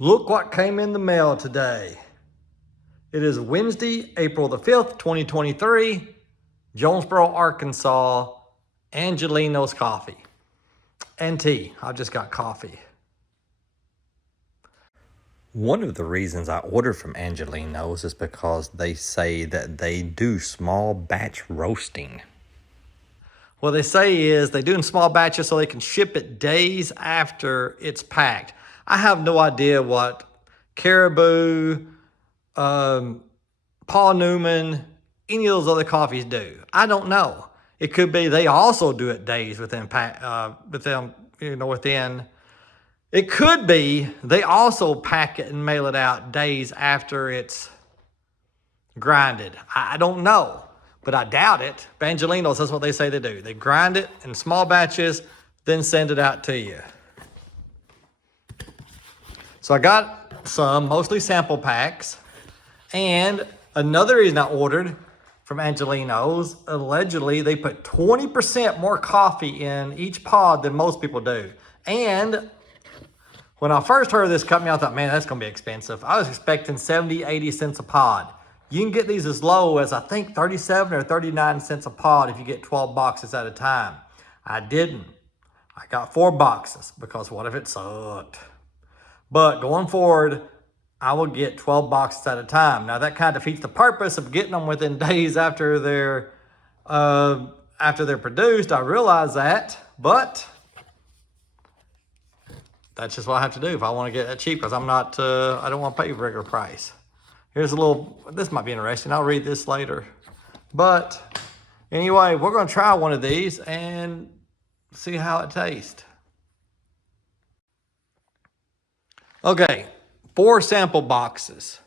Look what came in the mail today. It is Wednesday, April the 5th, 2023, Jonesboro, Arkansas, Angelino's coffee and tea. I just got coffee. One of the reasons I ordered from Angelino's is because they say that they do small batch roasting. What they say is they do in small batches so they can ship it days after it's packed. I have no idea what Caribou, Paul Newman, any of those other coffees do. I don't know. It could be they also do it days within. It could be they also pack it and mail it out days after it's grinded. I don't know, but I doubt it. Angelino's, that's what they say they do. They grind it in small batches, then send it out to you. So I got some, mostly sample packs. And another reason I ordered from Angelino's, allegedly they put 20% more coffee in each pod than most people do. And when I first heard of this company, I thought, man, that's going to be expensive. I was expecting 70, 80 cents a pod. You can get these as low as, I think, 37 or 39 cents a pod if you get 12 boxes at a time. I didn't. I got 4 boxes because what if it sucked? But going forward, I will get 12 boxes at a time. Now that kind of defeats the purpose of getting them within days after they're produced. I realize that, but that's just what I have to do if I want to get it cheap, because I'm not, I don't want to pay regular price. Here's a little, this might be interesting. I'll read this later. But anyway, we're going to try one of these and see how it tastes. Okay, 4 sample boxes.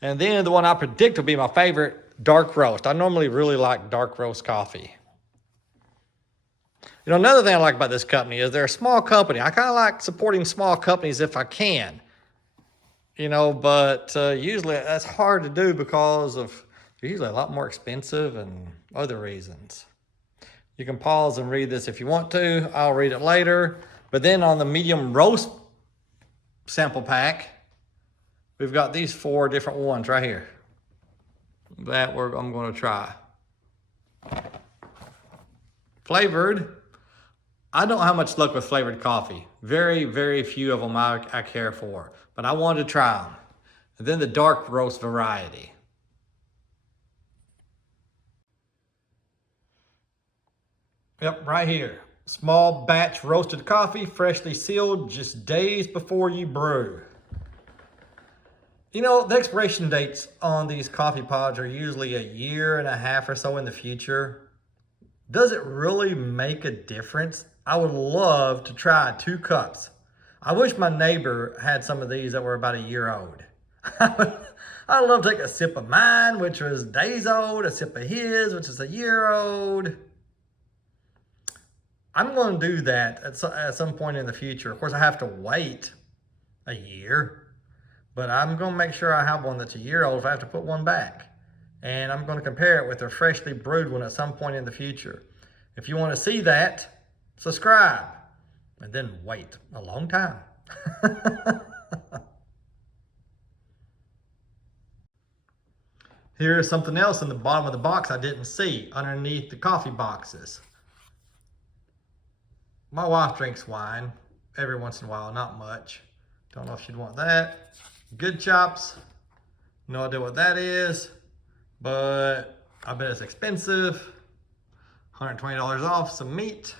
And then the one I predict will be my favorite, dark roast. I normally really like dark roast coffee. You know, another thing I like about this company is they're a small company. I kind of like supporting small companies if I can. You know, but usually that's hard to do because they're usually a lot more expensive and other reasons. You can pause and read this if you want to. I'll read it later. But then on the medium roast sample pack, we've got these 4 different ones right here that I'm going to try. Flavored. I don't have much luck with flavored coffee. Very, very few of them I care for. But I wanted to try them. And then the dark roast variety. Yep, right here. Small batch roasted coffee, freshly sealed just days before you brew. You know, the expiration dates on these coffee pods are usually 1.5 years or so in the future. Does it really make a difference? I would love to try 2 cups. I wish my neighbor had some of these that were about 1 year old. I'd love to take a sip of mine, which was days old, a sip of his, which is 1 year old. I'm going to do that at some point in the future. Of course, I have to wait 1 year, but I'm going to make sure I have one that's 1 year old if I have to put one back. And I'm going to compare it with their freshly brewed one at some point in the future. If you want to see that, subscribe and then wait a long time. Here's something else in the bottom of the box I didn't see underneath the coffee boxes. My wife drinks wine every once in a while, not much. Don't know if she'd want that. Good chops. No idea what that is, but I bet it's expensive. $120 off some meat.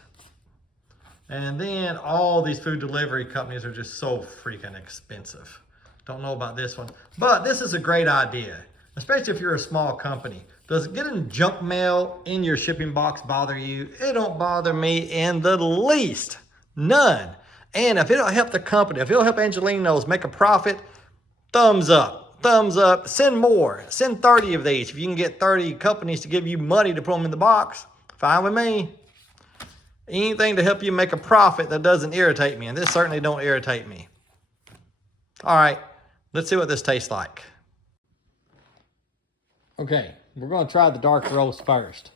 And then all these food delivery companies are just so freaking expensive. Don't know about this one, but this is a great idea, especially if you're a small company. Does getting junk mail in your shipping box bother you? It don't bother me in the least. None. And if it'll help the company, if it'll help Angelino's make a profit, thumbs up. Thumbs up. Send more. Send 30 of these. If you can get 30 companies to give you money to put them in the box, fine with me. Anything to help you make a profit that doesn't irritate me, and this certainly don't irritate me. All right, let's see what this tastes like. Okay, we're going to try the dark roast first.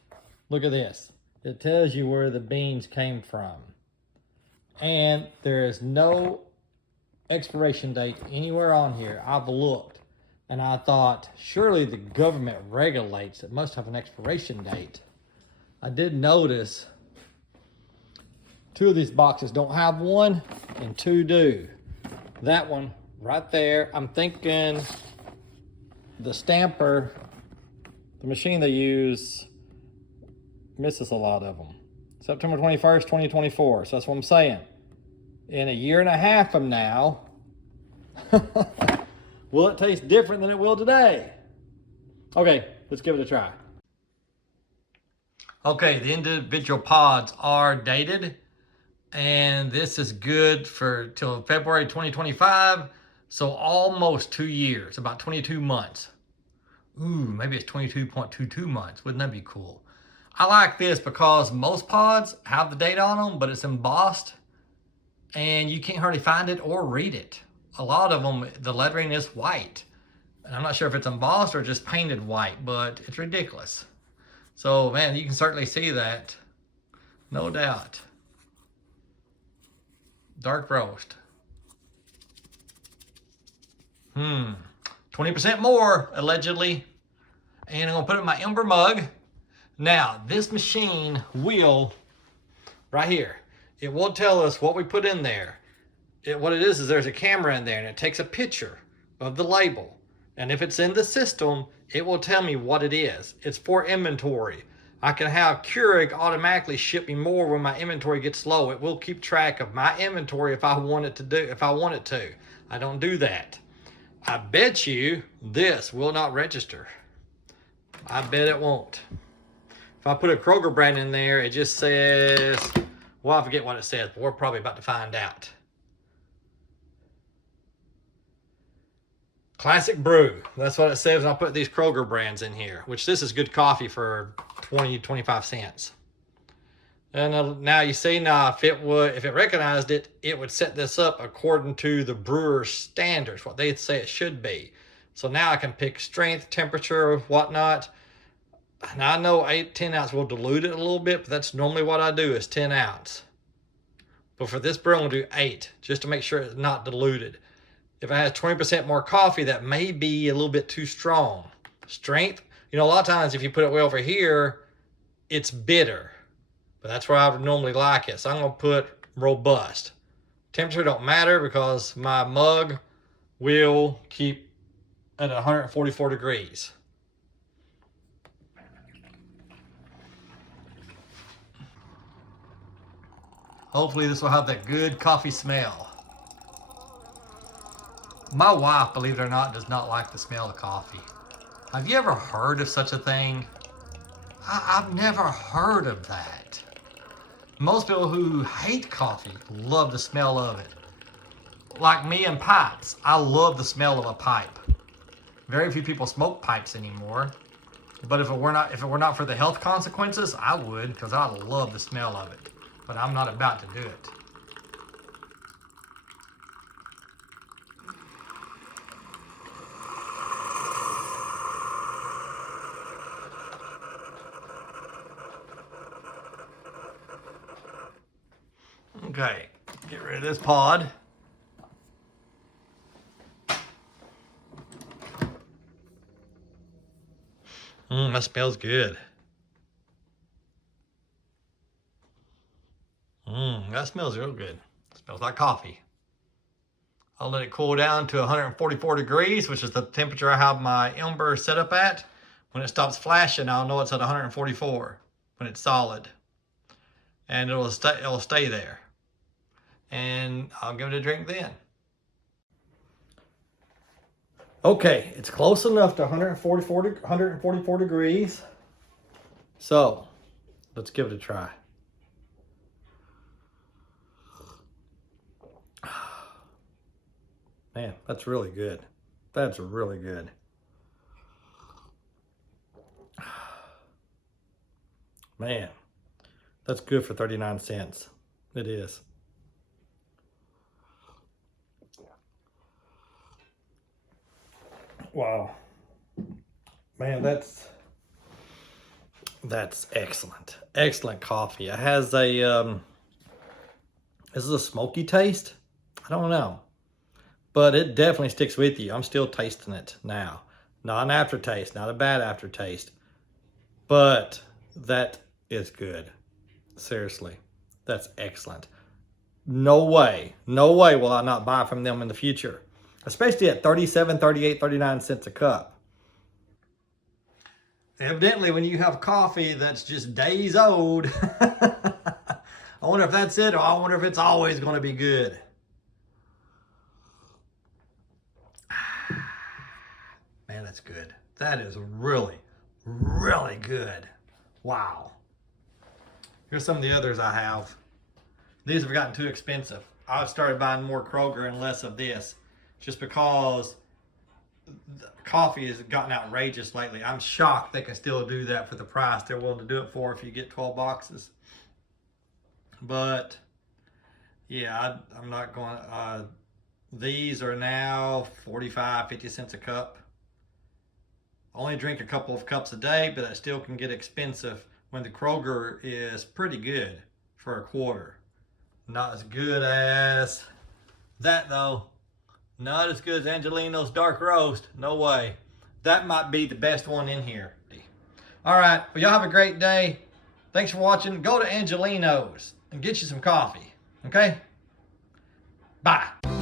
Look at this. It tells you where the beans came from. And there is no expiration date anywhere on here. I've looked and I thought, surely the government regulates, it must have an expiration date. I did notice 2 of these boxes don't have one and 2 do. That one right there, I'm thinking the stamper, the machine they use, misses a lot of them. September 21st, 2024. So that's what I'm saying. In a year and a half from now, will it taste different than it will today? Okay, let's give it a try. Okay, the individual pods are dated, and this is good for till February 2025, so almost 2 years, about 22 months. Ooh, maybe it's 22.22 months. Wouldn't that be cool? I like this because most pods have the date on them, but it's embossed and you can't hardly find it or read it. A lot of them, the lettering is white. And I'm not sure if it's embossed or just painted white, but it's ridiculous. So man, you can certainly see that, no doubt. Dark roast. 20% more, allegedly. And I'm gonna put it in my Ember mug. Now, this machine will, right here, it will tell us what we put in there. What it is there's a camera in there and it takes a picture of the label. And if it's in the system, it will tell me what it is. It's for inventory. I can have Keurig automatically ship me more when my inventory gets low. It will keep track of my inventory if I want it to. I don't do that. I bet you this will not register. I bet it won't. If I put a Kroger brand in there, it just says, well, I forget what it says, but we're probably about to find out. Classic brew. That's what it says when I put these Kroger brands in here, which this is good coffee for 20, 25 cents. And now you see, now if it recognized it, it would set this up according to the brewer's standards, what they say it should be. So now I can pick strength, temperature, whatnot. Now I know 10 ounce will dilute it a little bit, but that's normally what I do is 10 ounce. But for this brew, I'm gonna do 8, just to make sure it's not diluted. If it has 20% more coffee, that may be a little bit too strong. Strength, a lot of times if you put it way over here, it's bitter. But that's where I would normally like it. So I'm gonna put robust. Temperature don't matter because my mug will keep at 144 degrees. Hopefully this will have that good coffee smell. My wife, believe it or not, does not like the smell of coffee. Have you ever heard of such a thing? I've never heard of that. Most people who hate coffee love the smell of it. Like me and pipes, I love the smell of a pipe. Very few people smoke pipes anymore. But if it were not for the health consequences, I would, because I love the smell of it. But I'm not about to do it. Okay, get rid of this pod. That smells good. That smells real good. Smells like coffee. I'll let it cool down to 144 degrees, which is the temperature I have my Ember set up at. When it stops flashing, I'll know it's at 144 when it's solid. And it'll stay there. And I'll give it a drink then. Okay, it's close enough to 144 degrees. So, let's give it a try. Man, that's really good. That's really good. Man, that's good for 39 cents. It is. Wow. Man, that's excellent. Excellent coffee. It has a, is it a smoky taste? I don't know. but it definitely sticks with you. I'm still tasting it now. Not an aftertaste, not a bad aftertaste, but that is good. Seriously, that's excellent. No way will I not buy from them in the future, especially at 37, 38, 39 cents a cup. Evidently, when you have coffee that's just days old, I wonder if that's it, or I wonder if it's always going to be good. Man, that's good. That is really, really good. Wow. Here's some of the others I have. These have gotten too expensive. I've started buying more Kroger and less of this, just because coffee has gotten outrageous lately. I'm shocked they can still do that for the price they're willing to do it for if you get 12 boxes. But yeah, I'm not going. These are now 45, 50 cents a cup. I only drink a couple of cups a day, but that still can get expensive when the Kroger is pretty good for a quarter. Not as good as that though. Not as good as Angelino's dark roast. No way. That might be the best one in here. All right. Well, y'all have a great day. Thanks for watching. Go to Angelino's and get you some coffee. Okay? Bye.